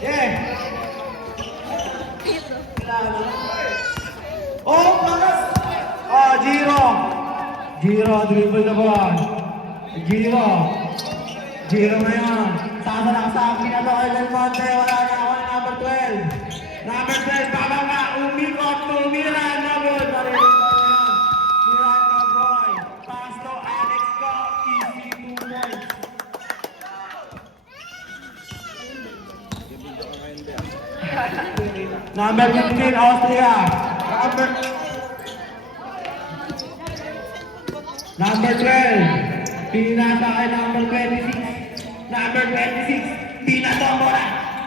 Yeah. Oh, panas! Oh, Giro! Giro, dribble the ball. Giro. Giro na yan. Sasalak sa akin na to kay Del Monte. Wala na ako ng number 12. Number 12, baba nga. Umikot, tumira. No good. Marinig mo yan. Miranda Boy. Pass to Alex Ko. Easy 2 points. Number 15, Austria. Number 12, pinasa kay number 26. Number 26, pinatombola.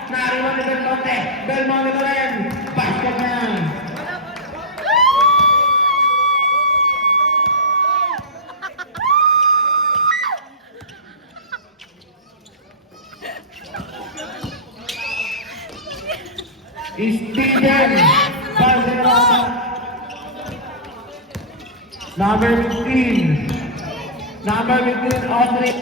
Narino ni Del Monte. Del Monte ko rin. Basket na yan. Steven Barcelona. Number 15. Number 15, Austria.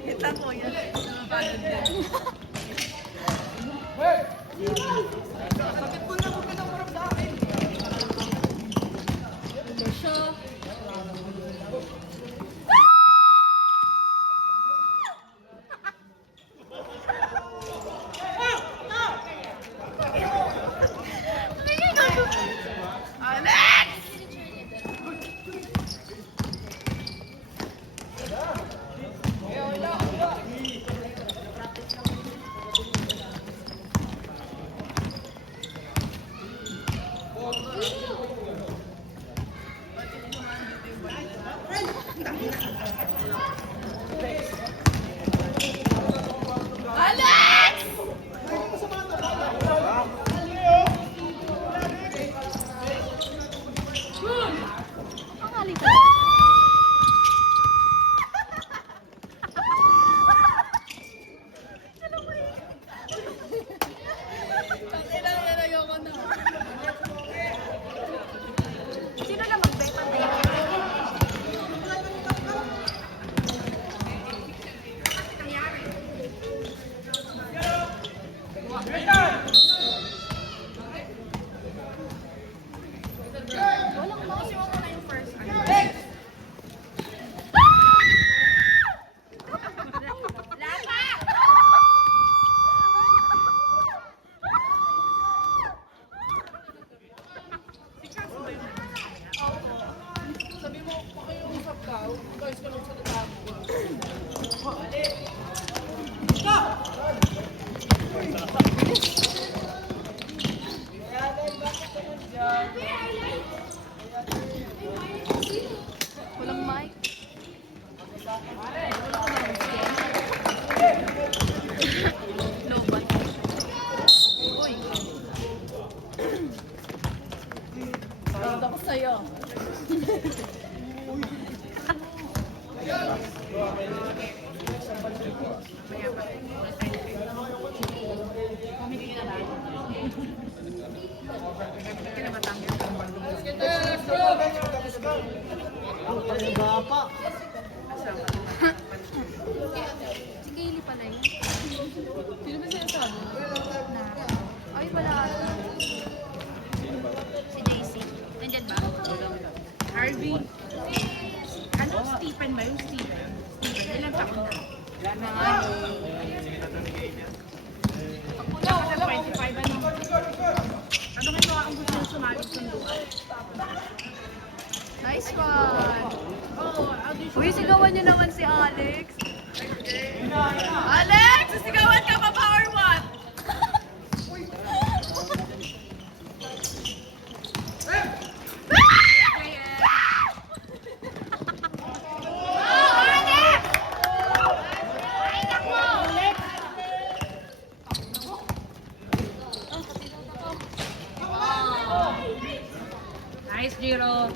Kita mo yan. Bakit mo na mo pinamarap sa akin? Siya. Sino na magbenta na yan? Walang mouse mo na yung first. Sabi mo, pakiusap ka, guys, ka lang sa tatago. Walang mic. Lobat. Uy. Parang ako sa'yo. Si Kaylee pala yun. Sino ba sinasabi? Ay, wala. Si JC. Nandyan ba? Harvey. Ano? Stephen ba yung Stephen? Stephen, ilang taon na? Wala na nga. Wala, 25 ano? Ano kayo ang gusto nyo sumali sa sunduan? Nice one! Uy, sigawan niyo naman si Alex. Alex! Sigawan ka pa ba or what? Nice, Jiro.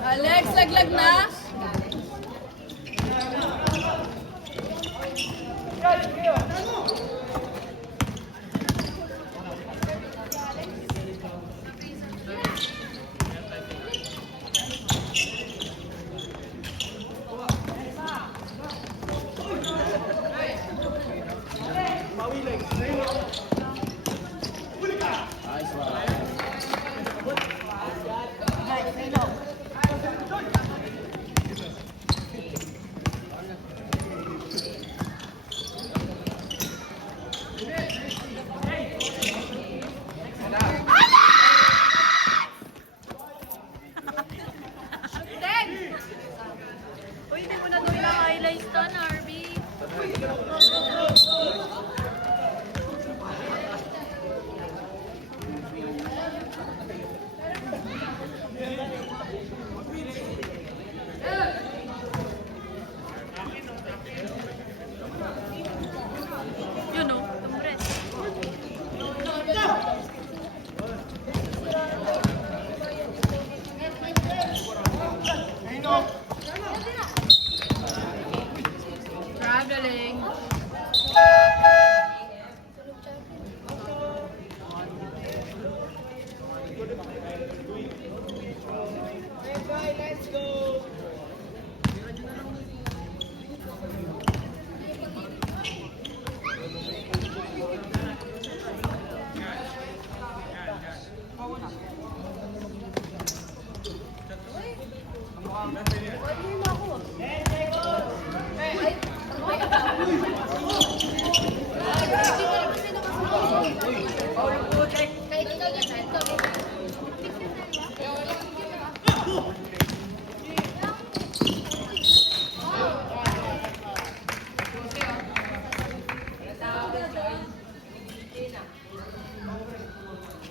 Alex, laglag na. Uy, hindi mo na gawin ang highlights doon, Harvey. Yun o, tumbres. Traveling.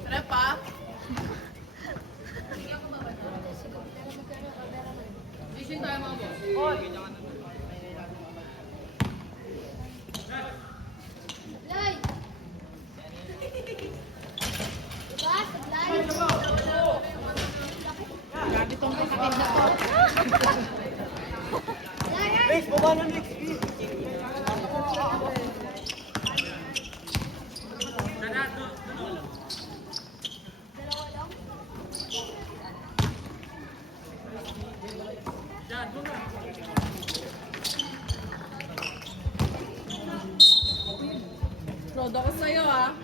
Tara pa. Gising tayo mga boss. Grabe tong kapatid na to. Proud ako sa'yo ah.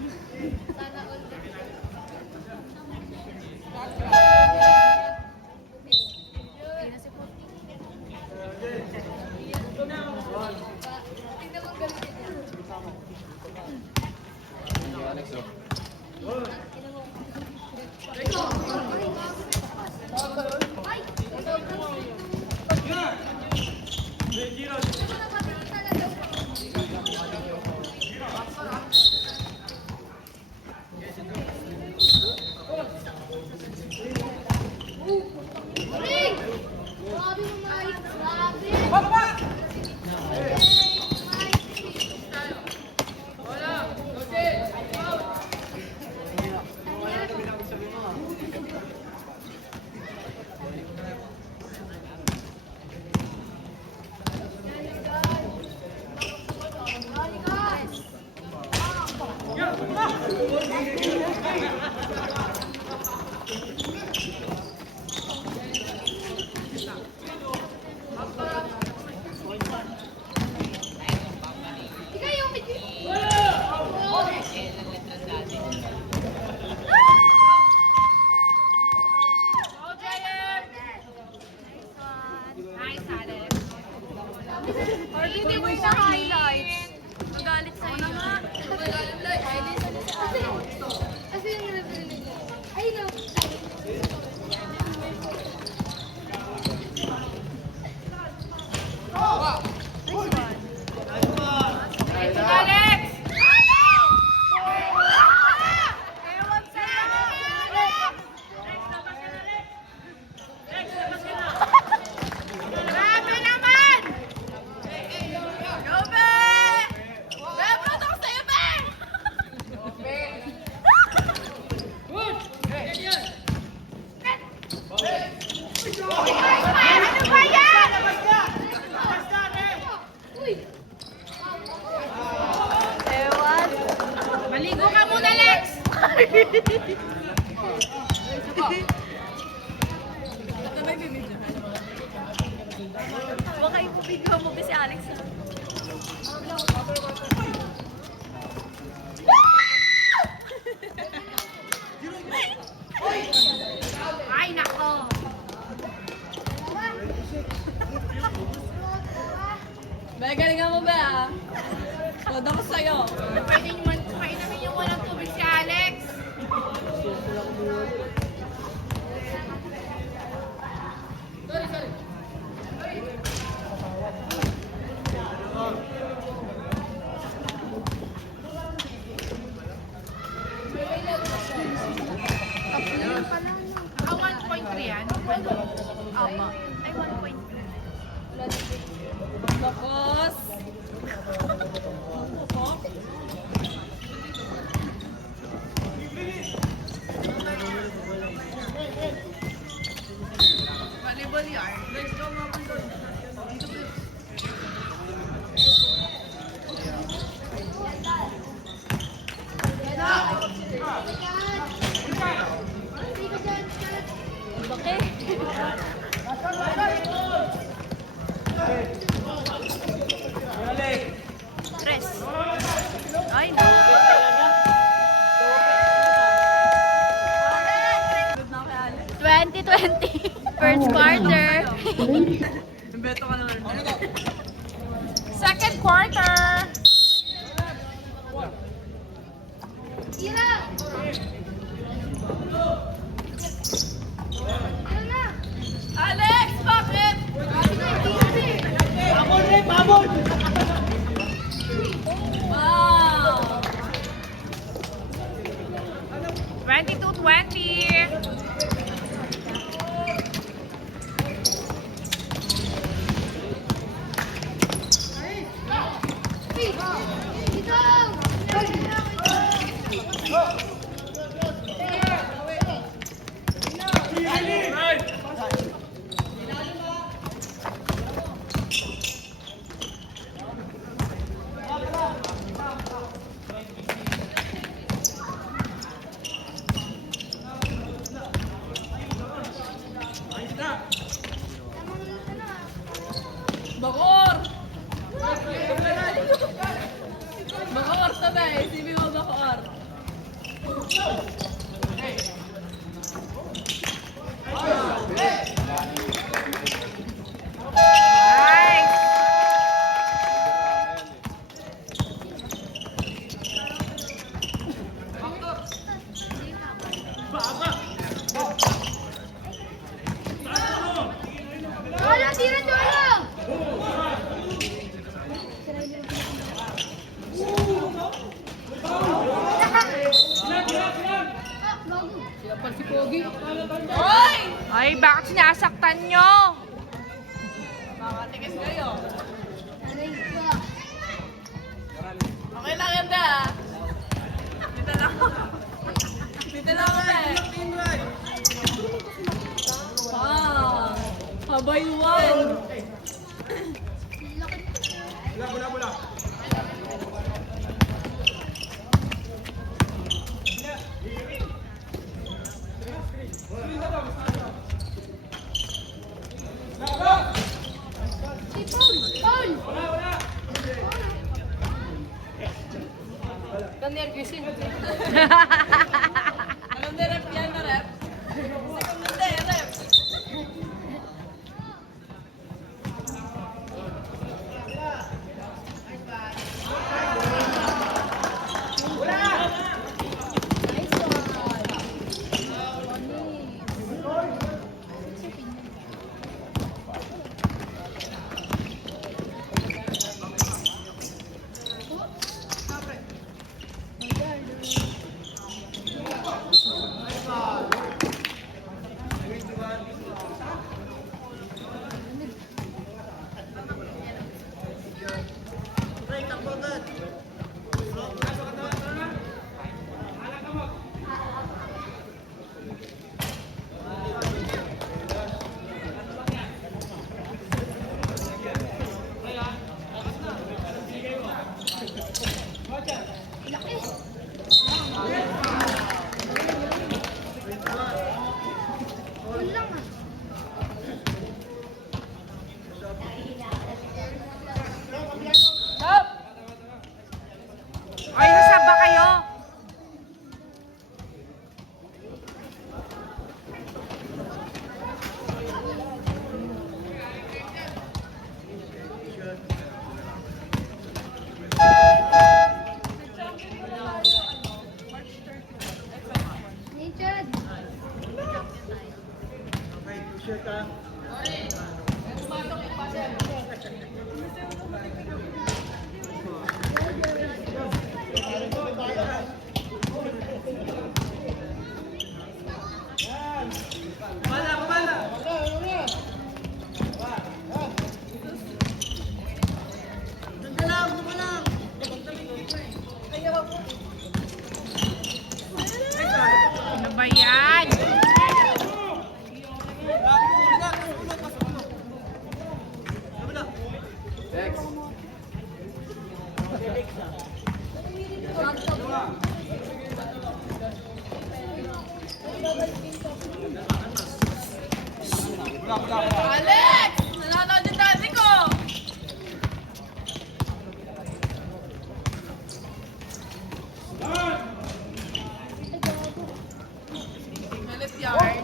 Nice, Alex. Harvey, hindi mo siya highlights. Magalit sa'yo. Ano nga? Kasi yung reveal niya. Ay, no. Nice one. Ikaw mo ba si Alex? Ay, nako! Be, galingan mo ba ah? Todo ko sa'yo. Pwede naman, painumin yung walang tubig si Alex. Ah, 1.3 yan? Opo. Ay, 1 point. Bakos. Volleyball yard. Tres. Ay, no. Good na kay Alex. 2020. First quarter. Beto ka naman. Second quarter. Alex, bakit? Wow! 22-20. Bakor! Bakor to ba eh? Sibi mo bakor. Nice. Wala, tira, tira! Hoy! Ay, bakit sinasaktan nyo? Makatigas kayo. Okay lang yan ba ah? Dito lang ako. Dito lang ako eh. Ah, habaywan. Kanir kisin. Alam na rep yan na rep. Hindi, rep. Alex! Nananaw din dati ko! Malit yarn.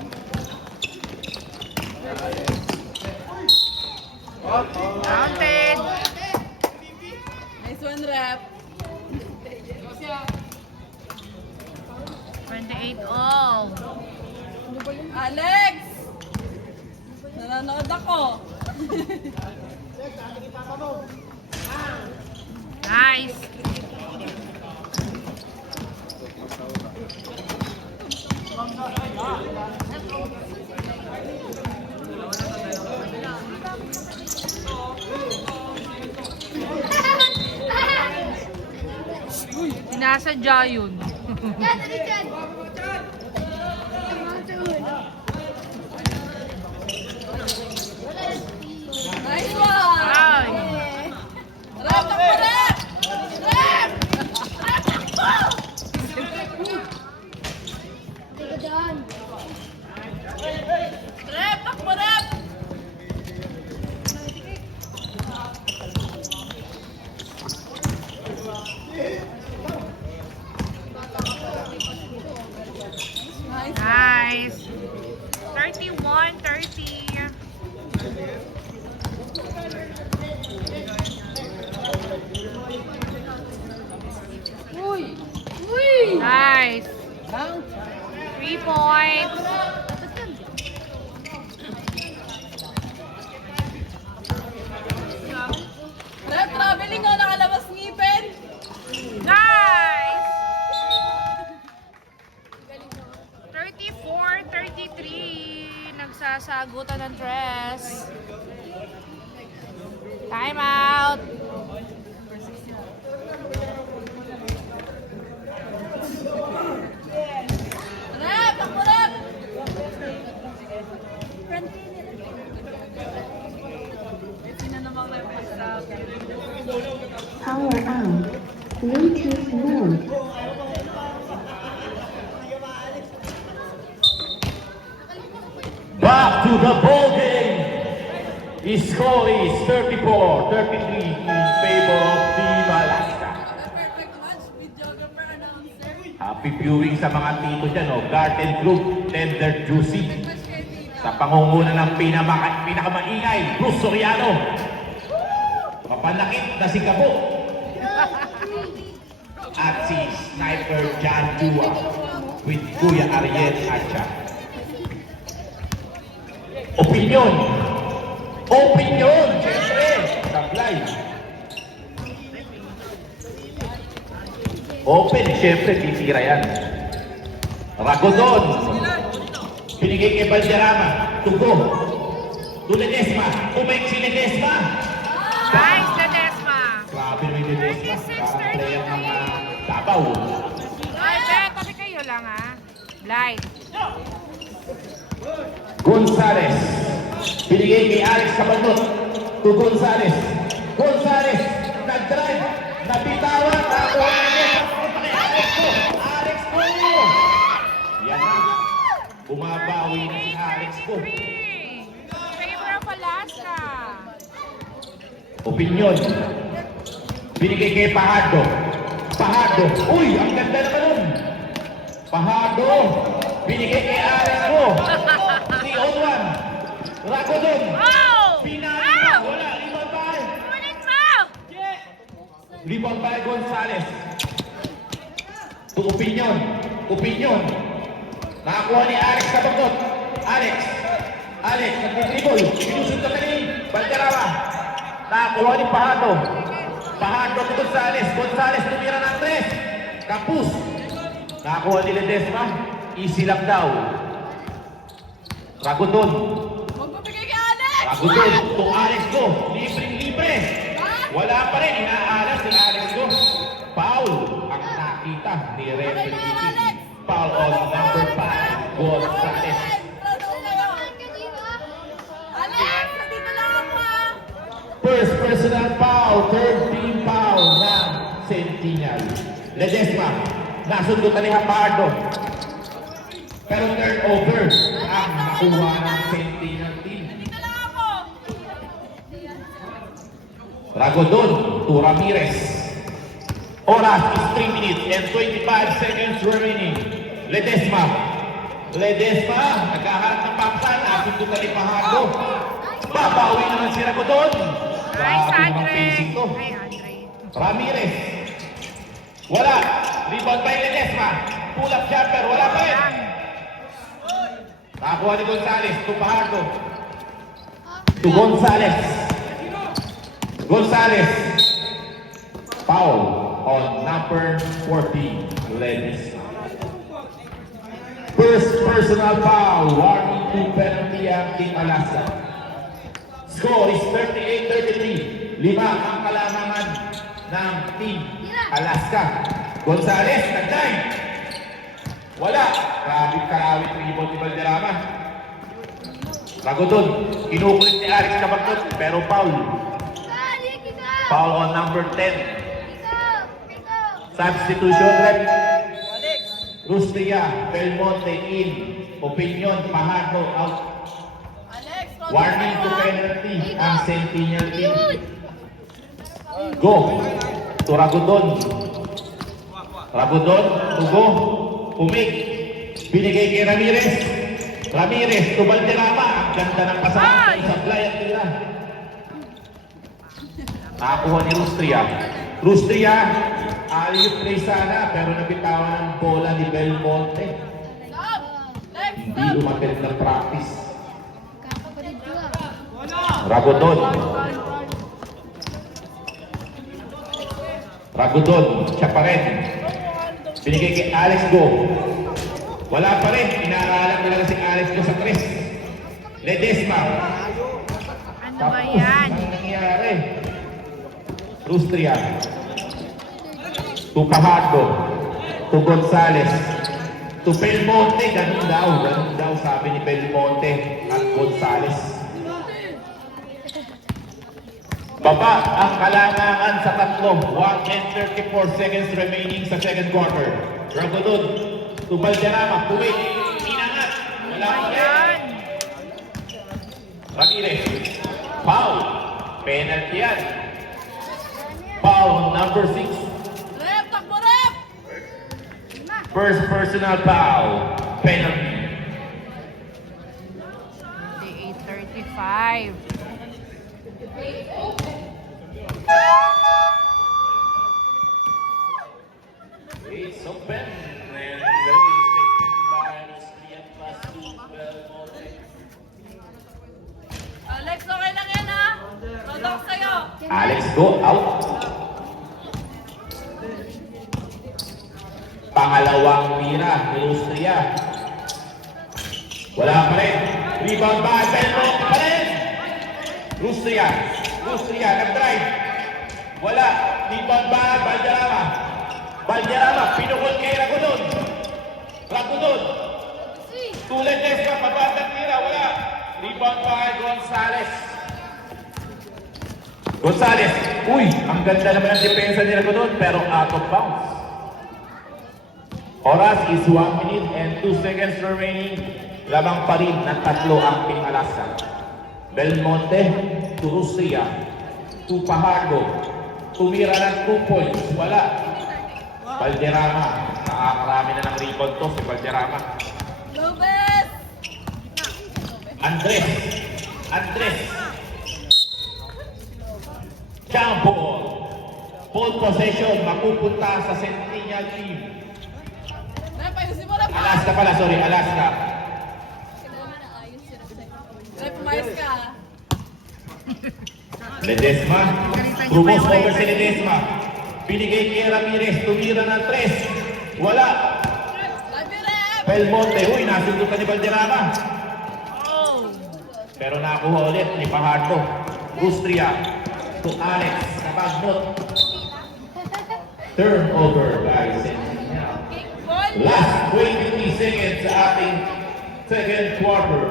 Counted. Nice one, rep. 28 all. Alex! Nanonood ako. Nice. Sinasadya yun. Yan, dali dyan. Nice one! Ay. Rep, takbo, rep! Rep! Dali dyan. Rep, takbo, rep! Nice. Nice. 31-30. Uy! Uy! Nice. 3 points. Rep, traveling o, nakalabas ngipin. Nice. 34-33. Nagsasagutan ng dress. Time out. Rep, takbo, rep! Sino namang rep sa Power on. Bluetooth mode. Back to the ball game. The score is 34-33 in favor of Team Alaska. perfect match, videographer, announcer. Happy viewing sa mga tito dyan, oh. Garden Group, Tender Juicy. Match kay Tita. Sa pangunguna ng pinakamaingay, Bruce Soriano. Mapanakit na si Gabo. At si Sniper John Dua with Kuya Ariel Acha. Opinion! Opinion! Siyempre! Supply! Open, siyempre, titira yan. Ragodon! Binigay kay Valderrama. Tugo! To Ledesma! Umeng si Ledesma! Nice, Ledesma. Grabe may Ledesma. 36, Parang player ng Tabaw. Ay, bet, tabi kayo lang ha. Blind. Gonzales. Binigay kay Alex Kabandot. To Gonzales. Gonzales. Nag-drive. Nabitawan. Ako kay Alex ko. Alex ko. Yan na. Bumabawi na si Alex ko. 33. Favor of Alaska. Opinion. Binigay kay Pajardo. Pajardo. Uy, ang ganda naman nun. Pajardo. Binigay kay Alex ko. 3-on-1. Ragodon. Oh! Pinali pa. Wala. Rebound pa. Kunin mo! Rebound pa kay Gonzales. To Opinion. Opinion. Nakakuha ni Alex sa bagot. Alex. Alex, nag-dribble. Pinusod ka kanil. Valderrama. Nakakuha ni Pajardo. Pajardo to Gonzales. Gonzales tumira ng 3. Kapus. Nakakuha ni Ledesma. Easy lang daw. Ragodon. Magbibigay kay Alex! Ragodon. To Alex ko. Libre-libre. Wala pa rin. Inaalas ni Alex ko. Foul. Ang nakita ni Referee. Foul on number 5. Gonzales. Alex, nandito lang ako ha! First personal foul. Ledesma. Nasundutan ni Hapardo. Pero turnover ang nakuha ng Sentinel team. Dito lang ako. Ragodon to Ramirez. Oras is 3 minutes and 25 seconds remaining. Ledesma. Ledesma. Nagkaharap ng paksan. Nasundutan ni Fajardo. Babawi naman si Ragodon. Nice, Grabe naman Andre. pacing to. Ay, Andre. Ramirez. Wala. Rebound by Ledesma. Pull up jumper. Wala pa rin. Nakakuha ni Gonzales. To Fajardo. To Gonzales. Gonzales. Foul on number 14. Ledesma. First personal foul. Warning to penalty ang Team Alaska. Score is 38-33. 5 ang kalamangan ng Team Alaska. Gonzales, nag-9. Wala. Grabe karawit rebound ni Valderrama. Ragodon, kinukulit ni Alex Cabatot, pero foul. Foul on number 10. Substitution rep. Rustria, Belmonte in. Opinion, Fajardo out. Alex, Warning to penalty ang Sentinel team. Go to Ragodon. Ragodon to go. Umik. Binigay kay Ramirez. Ramirez to Valderrama. Ang ganda ng pasahan. Isablay at tira. Nakakuha ni Rustria. Rustria, ayos play sana pero nabitawan ng bola ni Belmonte. Stop! Lex, Hindi stop! umattend ng practice. Ragodon. Ragodon, siya pa rin. Binigay kay Alex Go. Wala pa rin. Inaalam nila si Alex Go sa 3. Ledesma. Ano ba yan? Ang nangyari. Rustria. To Fajardo. To Gonzales. To Belmonte. Ganun daw sabi ni Belmonte at Gonzales. Baba ang kalangangan sa 3. 1 and 34 seconds remaining sa second quarter. Ragodon. To Valderrama. Kuwait. Inangat. Wala pa rin. Ayan. Ramirez. Foul. Penalty yan. Foul number 6. Rep, takbo rep! First personal foul. Penalty. 38-35. It's open. And that is taken by Rustria plus 2 Belmonte. Alex, okay lang yan ha? Rodok sa'yo! Alex go out. Pangalawang tira ni Rustria. Wala pa rin. Rebound by Belmonte pa rin. Rustria. Rustria nag-drive. Wala. Rebound by Valderrama. Valderrama pinukol kay Ragodon. Ragodon. Tulad Desma, pabatang tira. Wala. Rebound by Gonzales. Gonzales. Uy, ang ganda naman ang depensa ni Ragodon pero out of bounds. Oras is 1 minute and 2 seconds remaining. Lamang pa rin ng 3 ang Team Alaska. Belmonte to Rustria to Fajardo. Tumira ng 2 points. Wala. Valderrama. Nakakarami na ng rebound to si Valderrama. Lopez! Andres. Andres. Jump ball. Ball possession. Mapupunta sa Sentinel team. Rep, ayusin mo rep! Alaska pala, sorry, Alaska. Rep, umayos ka. Ledesma. Rumos over si Ledesma. Binigay kay Ramirez. Tumira ng 3. Wala. Labi rep! Belmonte. Uy, nasundutan ni Valderrama. Pero nakuha ulit ni Fajardo. Rustria to Alex. Nabagnot. Turnover by Sentinel. Ball! Last 23 seconds sa ating second quarter.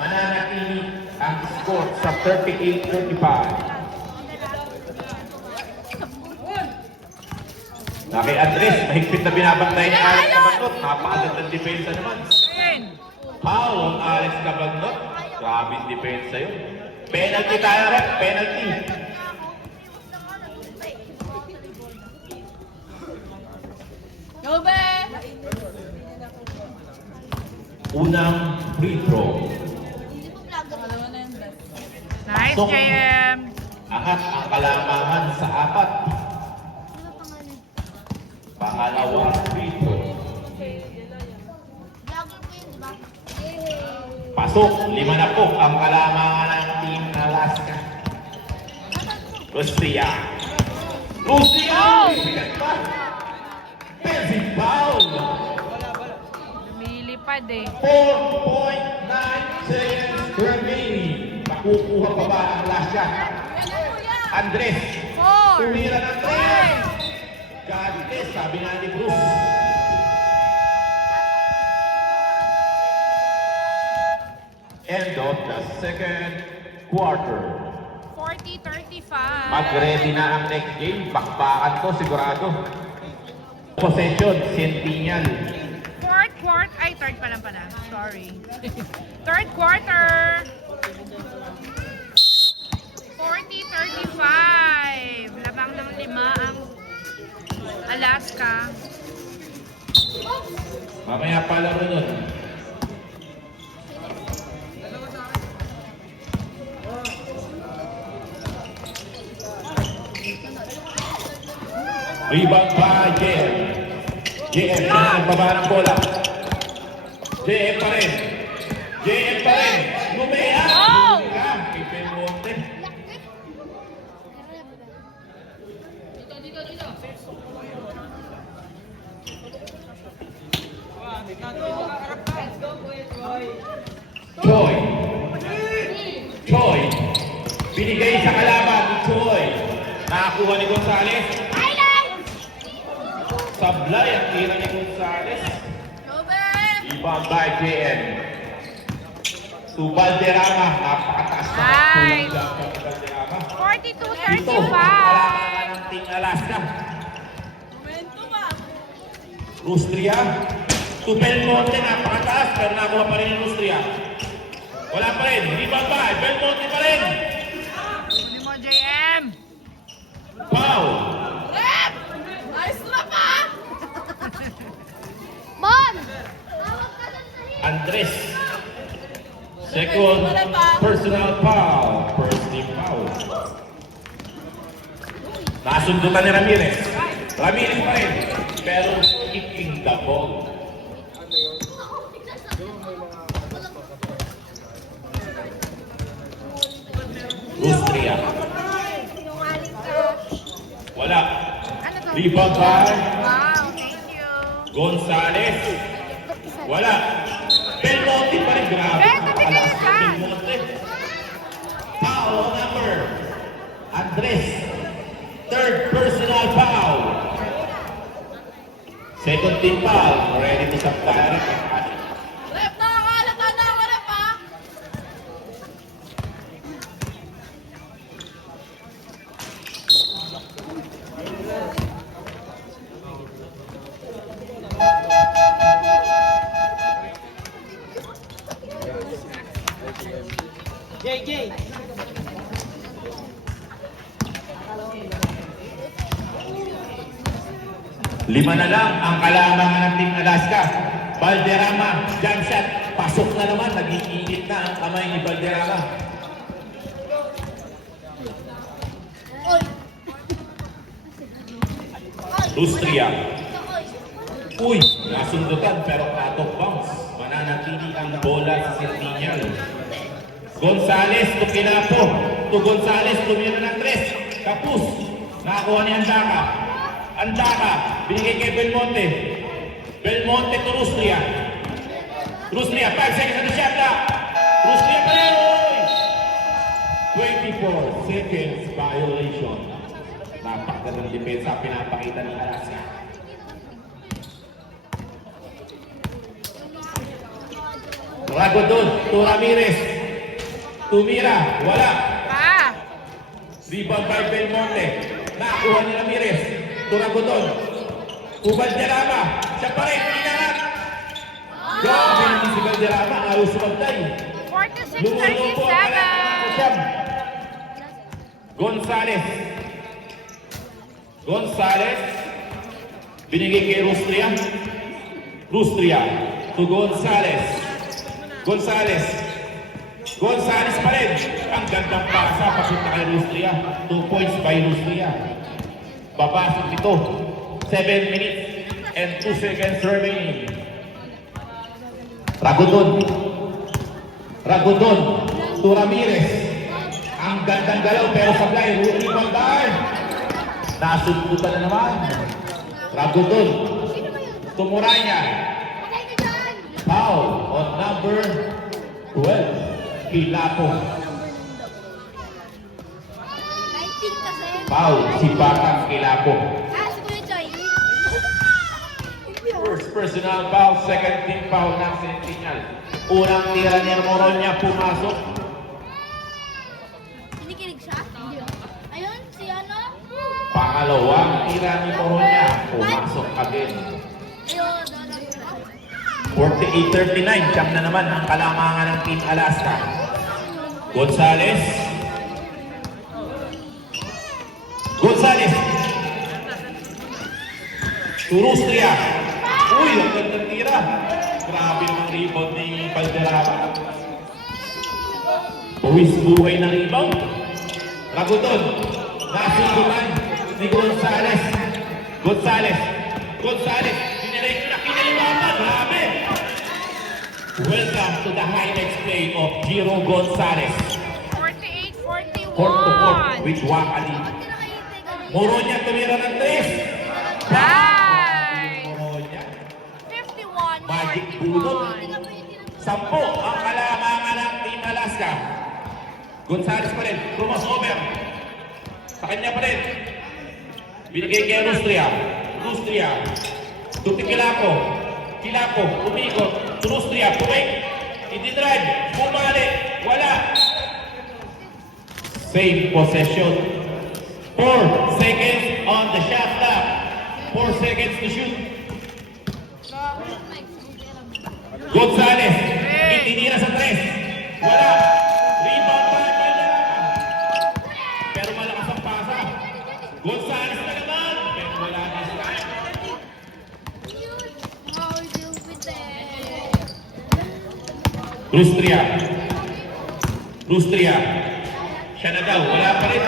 Mananatili ang score sa 38-35. Na kay Andres, mahigpit na binabantay ni Alex Cabagnot. Napakaganda ng depensa naman. Foul ang Alex Cabagnot. Grabe yung depensa yun. Penalty tayo rin, penalty. Go, be! Unang free throw. Nice, Pasok. JM. Angat ang kalamangan sa 4. Pangalawang free throw. Pasok, 5 na po ang kalamangan ng Team Alaska. Rustria. Bigat pa. Penalty foul. Lumilipad eh. 4.9 seconds remaining. Makukuha pa ba ang last shot? Andres. 4. Tumira ng 3. God bless, sabi nga ni Bruce. End of the second quarter. 40-35. Mag-ready na ang next game. Bakbakan to sigurado. Possession, Centennial. Fourth quarter. Ay, third pa lang pala. Sorry. Third quarter. 40-35. Labang ng 5 ang Alaska. Mamaya palaro nun. Rebound by JM. JM na nagbaba ng bola. JM pa rin. JM pa rin. Lumea. Oh! Kay Belmonte. Choi. Choi. Binigay sa kalaban ni Choi. Nakakuha ni Gonzales. Sablay ang tira ni Gonzales. Go, be! Rebound by JM. To Valderrama. Napakataas na Nice. tulong lang ng Valderrama. Ito, 42-35. kalamangan ng Team Alaska. Momento ba? Rustria. To Belmonte, napakataas. Pero nakuha pa rin yung Rustria. Wala pa rin. Rebound by Belmonte pa rin. Huli mo, JM. Foul. Rep! Nice trap, ah! Mon! Andres. Second personal foul. First team foul. Nasundutan ni Ramirez. Ramirez pa rin. Pero keeping the ball. Rustria. Wala. Ano to? Rebound by Wow, thank you. Gonzales. Wala. Belmonte pa rin. Grabe. Eh, tabi kayo dyan. Belmonte. Foul number. Andres. Third personal foul. Second team foul. Ready to supply. Rep, nakakalata na ako, Rep, ah! Lima na lang ang kalamangan ng Team Alaska. Valderrama, jump shot. Pasok na naman. Nag-iinit na ang kamay ni Valderrama. Rustria. Uy, nasundutan pero out of bounds. Mananatili ang bola sa Centennial. Gonzales to Kinapo. To Gonzales, tumira ng 3. Kapus. Nakakuha ni Andaka. Andaka, binigay kay Belmonte. Belmonte to Rustria. Rustria, 5 seconds on the shot clock. Rustria pa rin. 24 seconds violation. Napakagandang depensa pinapakita ni Alaska. Ragodon to Ramirez. Tumira, wala. Pa. Rebound by Belmonte. Nakuha ni Ramirez. To Ragodon. Valderrama. Siya pa rin. Inangat. Grabe naman si Valderrama. Ayaw sumagtay. 46-37. Gonzales. Gonzales. Binigay kay Rustria. Rustria to Gonzales. Gonzales. Gonzales pa rin. Ang gandang pasa. Pasunta kay Rustria. 2 points by Rustria. Papasok ito. 7 minutes and 2 seconds remaining. Ragodon. Ragodon to Ramirez. Ang gandang galaw pero sablay. Rudy Bandar. Nasuntutan na naman. Ragodon to Moranya. Foul on number 12. Kilapo. 19 kasi. Foul si Batang Kilapo. Ah, si Kuya Joy. First personal foul, second team foul ng Centennial. Unang tira ni Moronya pumasok. Kinikilig siya? Ayun, si ano? Pangalawang tira ni Moronya pumasok agad. Ayun, 48-39, siyam na naman ang kalamangan ng Team Alaska. Gonzales. Gonzales. Turustria. Uy, ang gandang tira. Grabe ang rebound ni Valderrama. Buwis buhay na rebound. Ragodon. Nasundutan ni Gonzales. Gonzales. Gonzales. Diniretso na kinalimutan. Grabe. Welcome to the highlights play of Giro Gonzales. 48-41. 4-4 with Wakali. Moronya tumira ng 3. Nice. Moronya. 51-41. Magic bulot. 10 ang kalamangan ng Team Alaska. Gonzales pa rin. Crossover. Sa kanya pa rin. Binigay kay Rustria. Rustria. Tuti Kilapo. Kilapo. Umikot. Rustria. Puwing. Ididrive. Bumalik. Wala. Same possession. 4 seconds on the shot clock. 4 seconds to shoot. Gonzales. Itinira sa 3. Wala. Rebound by Valderrama. Pero malakas ang pasa. Gonzales na naman. Pero wala na strike. Rustria. Rustria. Siya na daw. Wala pa rin.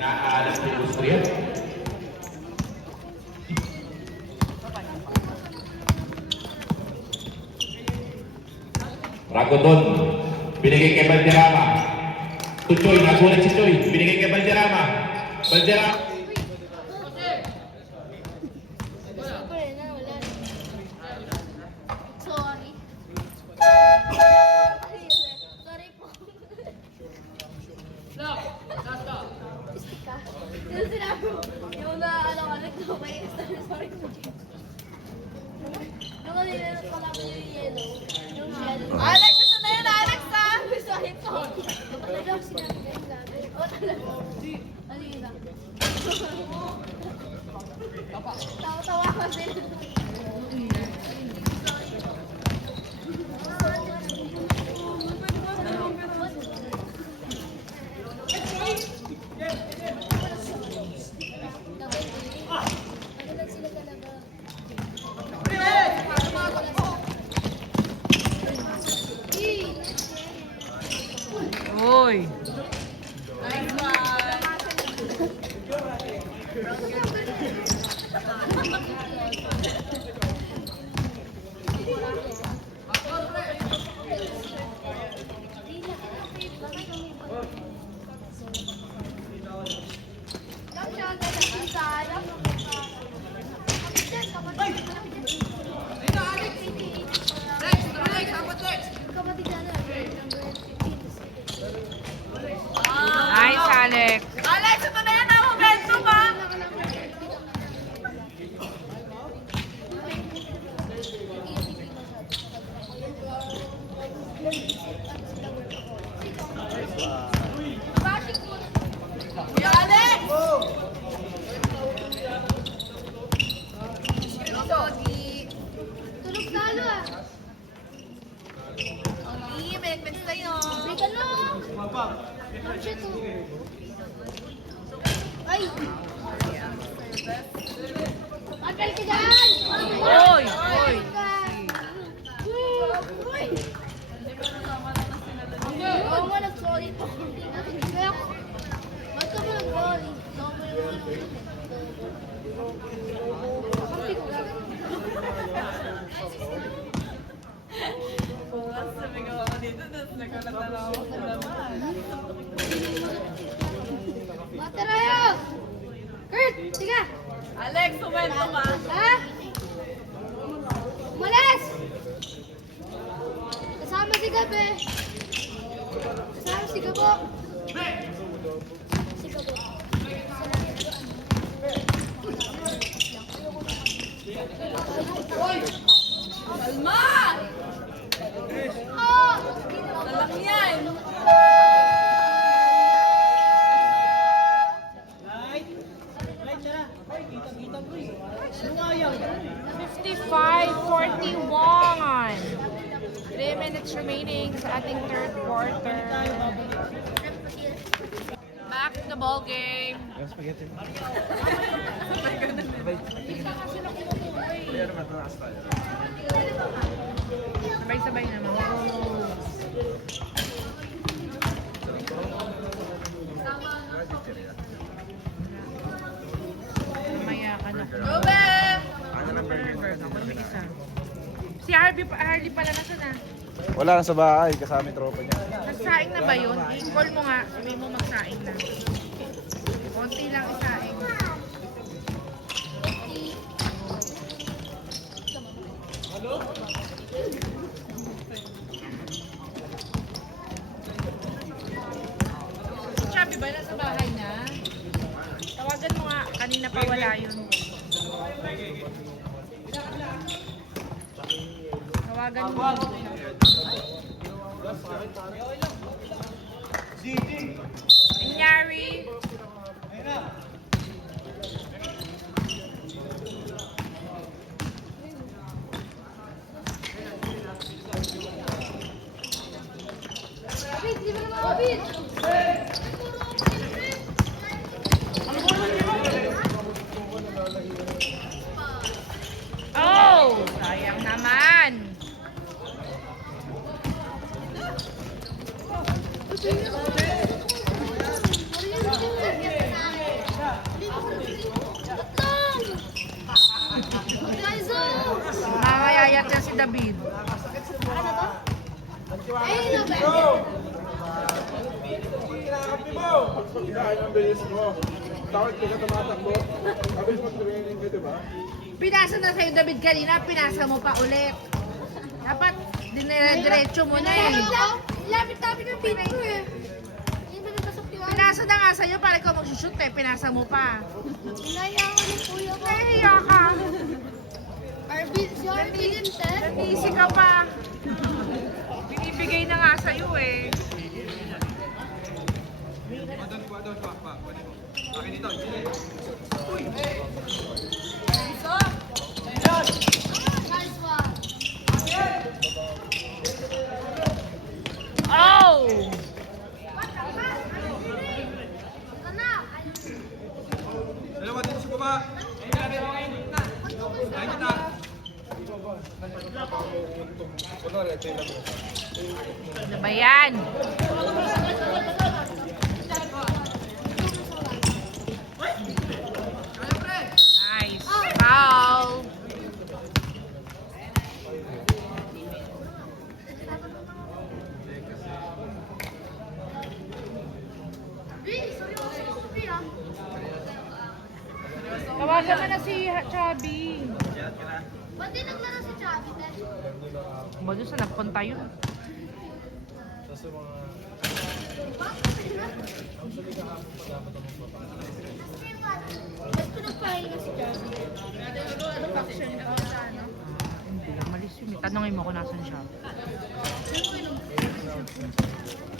Nakaalas ni Rustria. Ragodon. Binigay kay Valderrama. To Choy. Nagulat si Choy. Binigay kay Valderrama. Valderrama. Sorry. Sorry po. Istik ka. Yung sinabi mo, yung sorry po. Yung kanina, pala ko yung yellow. Yung yellow. Alex, ito na yun, Alex, ha? Sorry po. Ano daw sinabi ko yung gabi? O talaga. Ano yun lang? Tawa-tawa kasi. Uy. Nice, Alex. Alex, ito na yun, ang momentum, ha? Ay! Tagal ka dyan! Oy! Oy! Uy! Oo nga, nag-sorry to. Kaya, ba't ka ba nag-sorry? Ikaw mo yung Kampi ko lang. Sumigaw ako dito, tapos nagkalatala ako sa laman. Matarayo! Kurt, tiga! Alex, sumento ka. Ha? Umalis! Kasama si Gabi. Kasama si Gabo. Si Gabo. Kalma! Oh! Salang yan. $55-41. 3 minutes remaining sa ating third quarter. Back to the ball game. Sabay-sabay naman. Mamaya ka na. Ruben! Ako yung isa. Si Harvey pala nasa na. Wala lang sa bahay, kasama yung tropa niya. Nagsaing na ba yun? I-call mo nga. Sabi mo magsaing na. Konti lang isaing. Si Chubby ba nasa bahay na? Tawagan mo nga. Kanina pa wala yun. Tawagan mo. Nangyari. Kapit, di ba naman kapit? Oh! Sayang naman. Guys, oh! Makakayayat yan si David. Ayun na ba? Kinain ang bilis mo. Takot ka tumatakbo. Sabi mo training ka, diba? Pinasa na sa'yo David kanina, pinasa mo pa ulit. Dapat dinire-diretso mo na eh. Lapit-lapit yung pin ko eh. Hindi ba napasok yung Pinasa na nga sa'yo para ikaw magsushoot eh, pinasa mo pa. Inaya ko ng kuya ko. Nahiya ka. Arvin, si Arvin din, te. Easy ka pa. Binibigay na nga sa'yo eh. Nice one. Oh! Ano ba yan? Nice. Foul. Tawagan mo na si Chubby. Ba't di naglaro si Chubby, te? Ba doon sa nagpunta yun? Ba't ko nagpahinga si Chubby? Hindi lang malis yun. Tanongin mo kung nasan siya.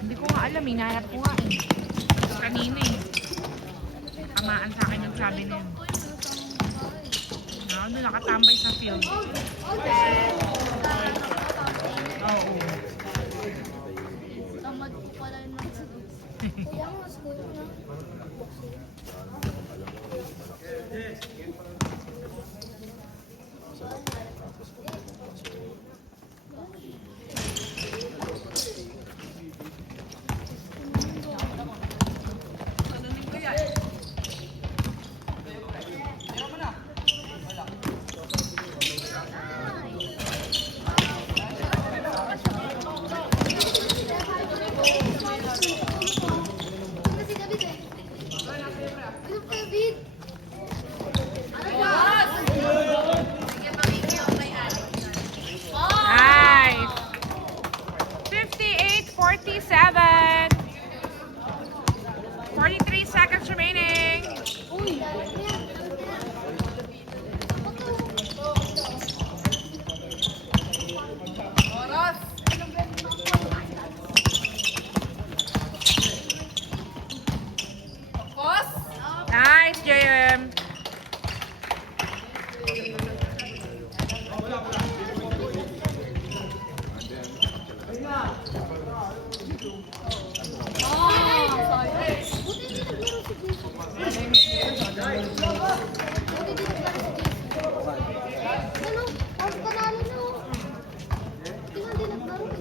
Hindi ko nga alam. Hinahanap ko nga eh. Kanina eh. Tamaan sa akin yung sabi na yun. Doon nakatambay sa field. Oo. Tamad ko pala yun. Kuya mo, school na. Talunin ko yan. Kasi David eh. Ano pa, David? Boss! Sige, makikiyaw kay Alex. Nice. 58-47. 43 seconds remaining. Uy, ayan. Oras! Boss! Nice, JM. Buti hindi naglaro si Jason. Buti hindi naglaro si Jason. Ano? Ang panalo na oh. Buti nga hindi naglaro eh.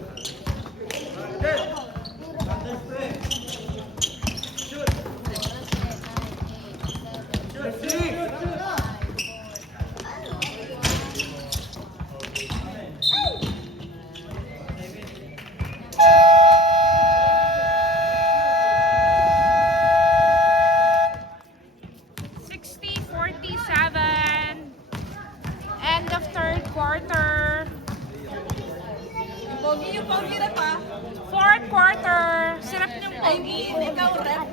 End of third quarter. Pogi yung pogi na pa. Fourth quarter. Sarap ng Ay, pogi. ikaw rep.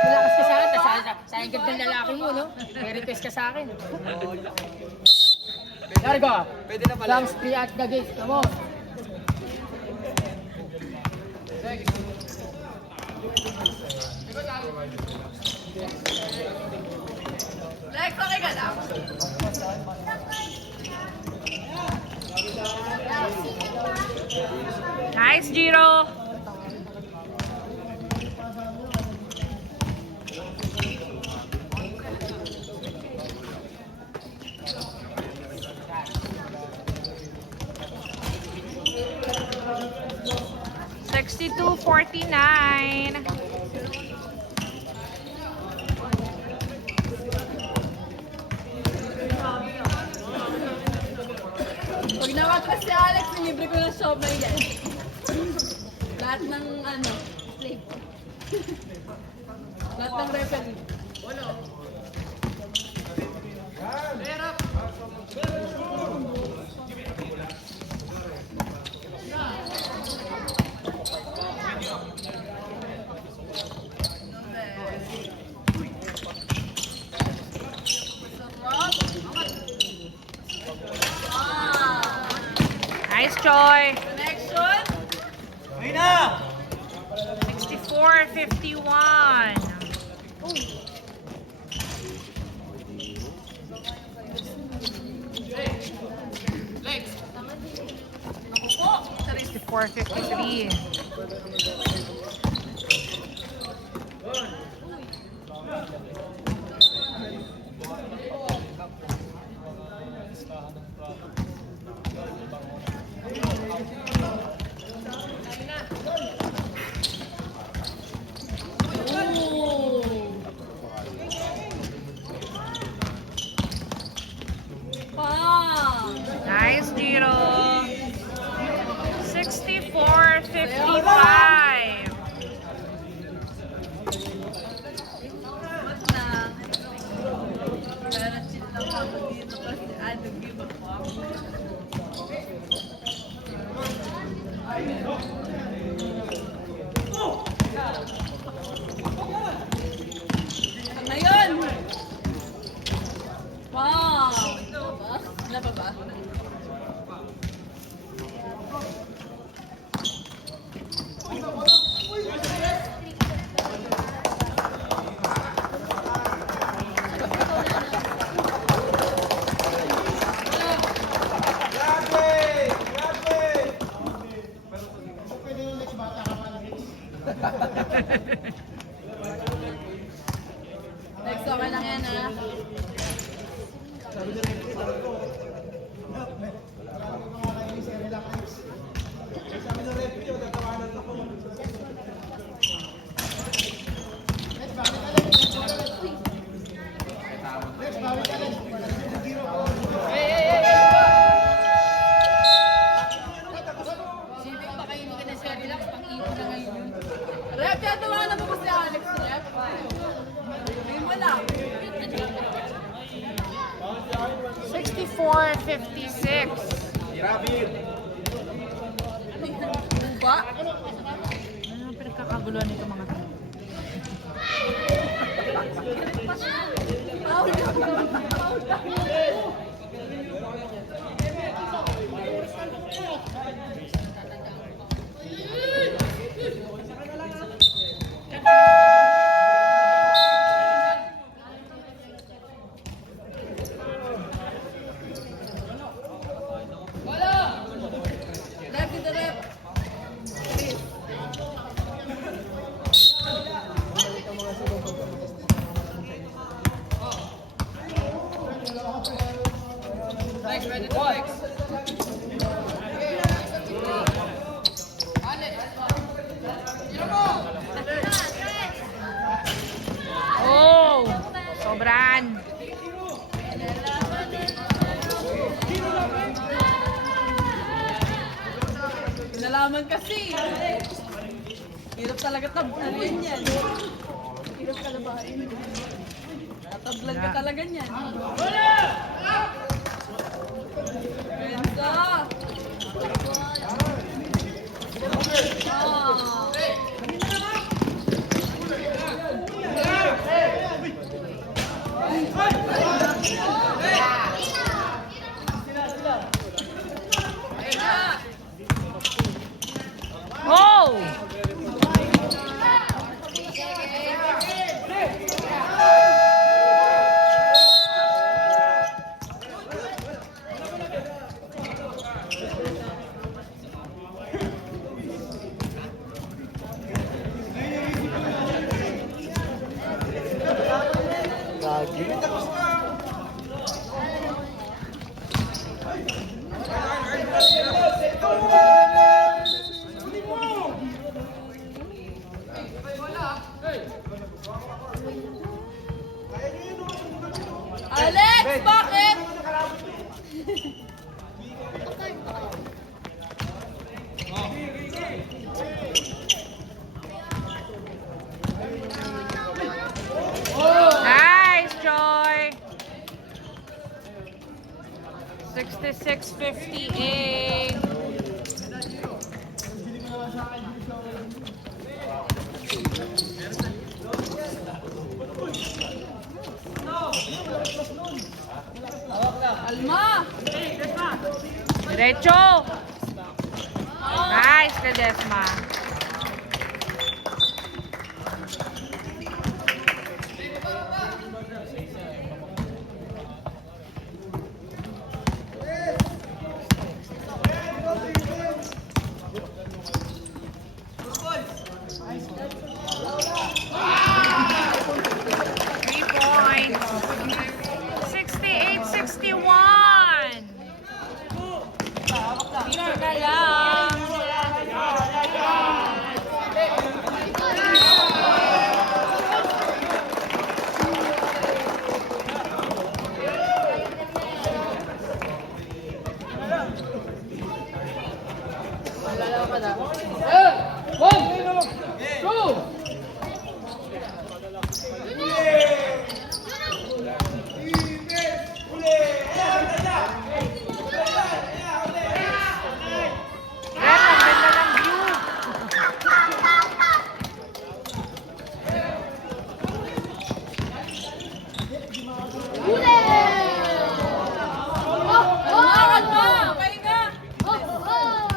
Malakas ka sa akin, sa hinggat ng lalaki mo, no? May request ka sa akin. Largo, thumbs free at the gate, come on. Lex, okay ka lang? Nice, Jiro. Sixty-two 49. Pag nawakas si Alex, nilibre ko ng siomay yan. Lahat ng ano, slave. Lahat ng referee. Wala. Nice, Joy. Connection. 64-51. Lex. Ako po. 64-53. Pa. Nice, Jiro. 64-55. Ba't na? Pero chill lang ako dito kasi ano, give a fuck. Ngayon! Wow! Ano pa ba? Next, okay lang yan, ha? Sipin baka hindi ka na siya relax, pang-iwan na ngayon yun. Rep, yan naman na po si Alex, Rep. Hindi mo lang. 64-56. Ba? Ano pinagkakaguluhan nito mga to? Rep, dito, Rep. Next, ready to next. Oh! Sobran! Nalaman kasi. Hirap talaga tablan yan. Hirap kalabain. Tablan ka talaga niyan. Ganda! Ah. Oh! Alex, bakit? Nice, Joy! 66-58. Alma! Derecho! Nice, Ledesma. Three points. 68-61. Dito na lang. Red, ang ganda ng view. Alma! Pahinga! Oh, oh.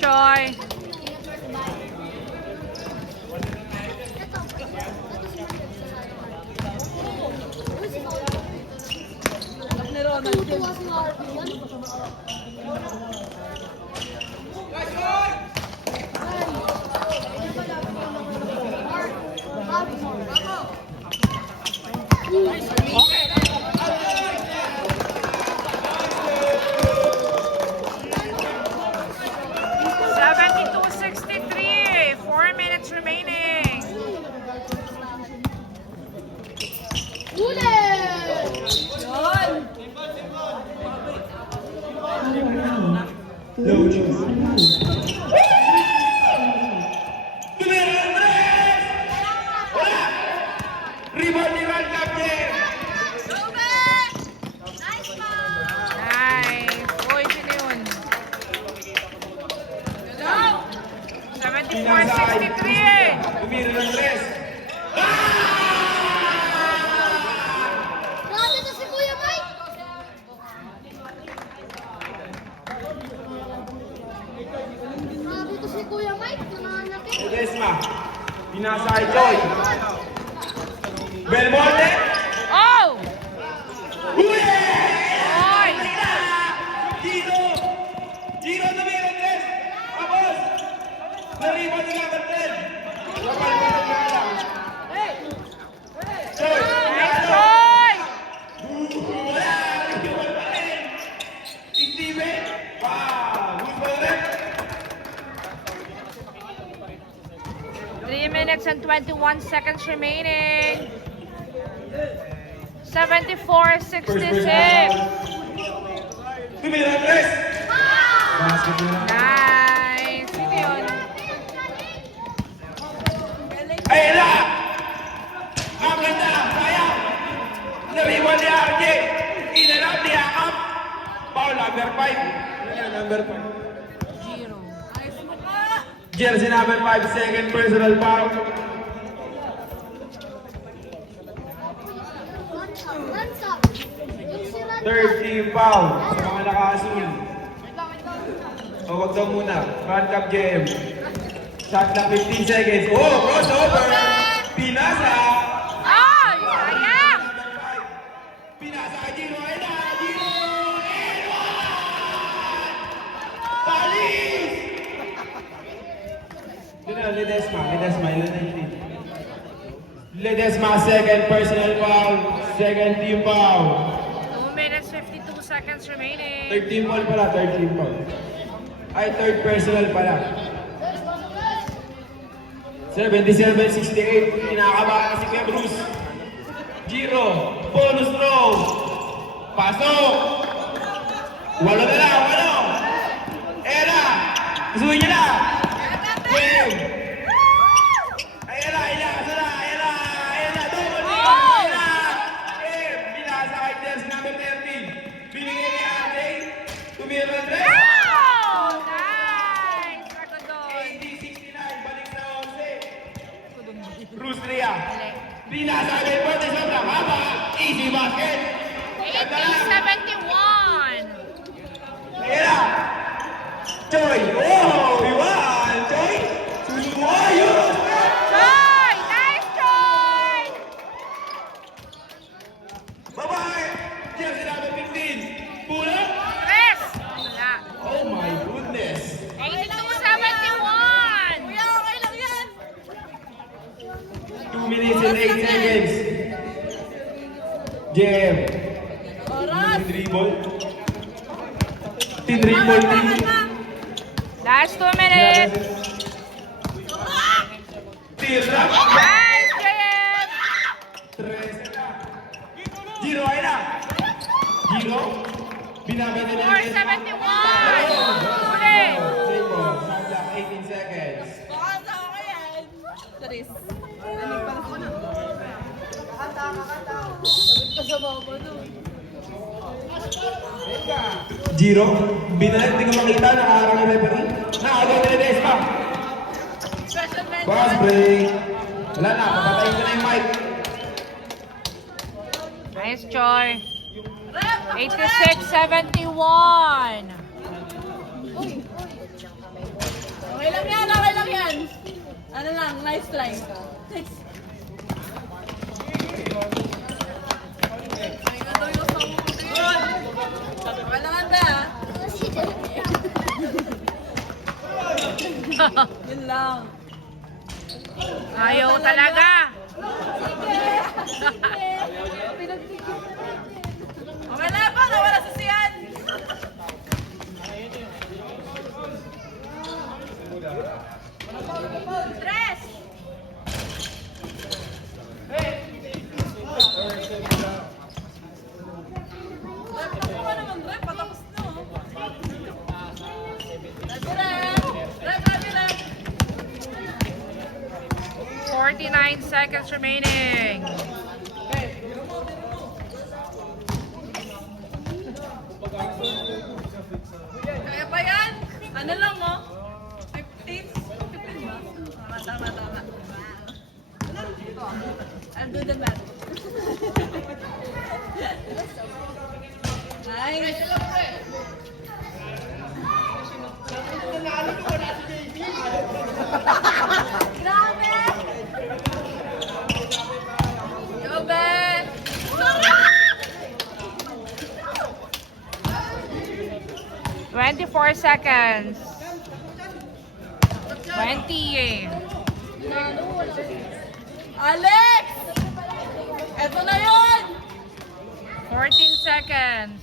Choy. Tutuwa si Harvey yan. $72-63. 4 minutes remaining. Huli! Blue Chase Malone. Tumira Andres! Wala! Rebound ni Van Captain! Nice. Uy, sino yun? 74-63. Tumira Andres! Grabe to si Kuya Mike! Grabe to si Kuya Mike, nanganakit. Ledesma. Pinasa kay Joy. Belmonte! Oh! Huli! Oy! Giro! Giro Tumira Andres! Tapos! Na-rebound ni Captain! Kapal pa ng gala. Joy! Nice, Choy! Wala! Rebound pa rin! Si Steven! Wow! Good ball rin! 3 minutes and 21 seconds remaining. 74-66. Tumira Andres! Basket nila. Nice. Sino yun? Ayun na! Ang ganda! Sayang! Nariwan ni RJ! Inalap ni Akap! Foul number 5. Ano yan, number 5? Giro. Jersey number 5, second personal foul. Hands up! Yung si Ran- Third team foul sa mga naka-asul. O, wag daw muna. Front cup game. Shot na 15 seconds. Oh, crossover! Pinasa! Ay! Sayang! Pinasa kay Gino. Ayun na! Gino! Palis! Yun na, Ledesma. Ledesma, ilan na yung team? Ledesma, second personal foul. Second team foul. 2 minutes 52 seconds remaining. Third team foul pala, third team foul. Ay, third personal pala. 77-68. Kinakabahan na si Kuya Bruce. Giro. Bonus throw. Pasok. Walo na lang, walo. Era. Gustuhin niya na. Game. Ayan na, ayan na, ayan na, ayan na, ayan na, double team, ayan na. Game. Binasa kay Des number 13. Binigay ni Ate. Tumira na Andres. Oh! Nice! Pagkadon. 80-69, balik sa 11. Bruce Ria. Binasa kay Forte, sobrang haba. Easy basket. Ganda lang. 80-71. Ayan na. Joy. Oh, iwan. Joy. Susuko. Yun. Choy! Nice, Choy! Bye-bye. Jersey number 15. Pull up. Chris! Wala. Oh my goodness. 82-71. Kuya, okay lang yan. 2 minutes and 8 seconds. JM. Oras. Dribble. Team dribble. Team. Last 2 minutes. Tira. Nice, JM! 13 na. Giro, ayun na. Giro. Binabati na. 471. Huli. Seko. Shot clock, 18 seconds. Baka sa ako yan. Charis. Sabi ko sa baba doon. Giro. Binalit. Hindi ko makita. Nakaharang yung referee. Nakagaw ni Ledesma. Special mention. Fast break. Wala na. Papatayin ko na yung mic. Nice, Choy. Rep! 86-71. Okay lang yan, okay lang yan. Ano lang, nice try. Ay, ganda yung gusto mo. Okay lang anda ah. Yun lang. Ayaw talaga. Okay na pa, nawala sa siyan. Tres! Tapos ka naman, Rep. Patapos na. Rabi, Rep. 49 seconds remaining. Kaya pa yan? Ano lang, oh? 15? 15 ba? Tama. I'll do the math. Nice. Grabe! Yo, Ben! 24 seconds. 20. Alex! Eto na yun! 14 seconds.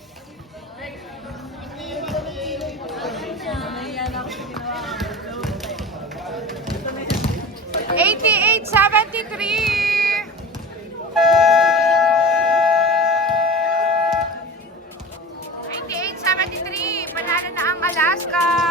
Naiyan ako sa ginawa ko. 88-73. 88-73. Panalo na ang Alaska.